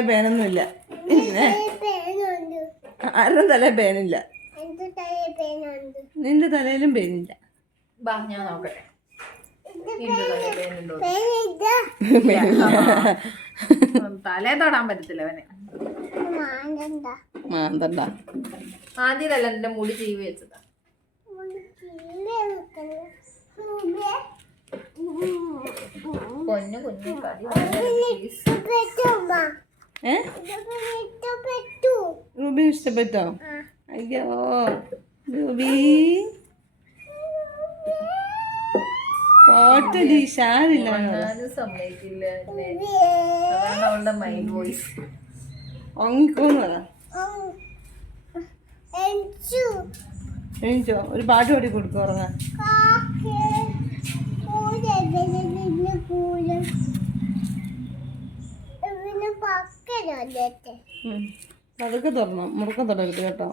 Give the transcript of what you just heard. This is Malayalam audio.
തലേ പേനൊന്നുമില്ല. പിന്നെ ആരുടെ തലേ പേനില്ല? നിന്റെ തലയിലും പേനില്ല. ഞാൻ നോക്കട്ടെ. തലേ തൊടാൻ പറ്റത്തില്ല അവനെ. മാന്തണ്ട. ആദ്യമല്ല നിന്റെ മുടി ചീവി വെച്ചതാ. പൊന്നു കുഞ്ഞു റൂബി ഇഷ്ടപ്പെട്ടോ? അയ്യോ റൂബി പോട്ടടി, ഷാരില്ല. സമ്മതിക്കില്ല. അതാണ് അവളുടെ മൈൻഡ് വോയിസ്. ഒങ്ങിക്കോന്ന് പറ. എണീച്ചോ? ഒരു പാട്ട് പാടി കൊടുക്കും ഉറങ്ങാൻ. അതൊക്കെ തുറന്നു, മുറുക്കം തുടരുത് കേട്ടോ.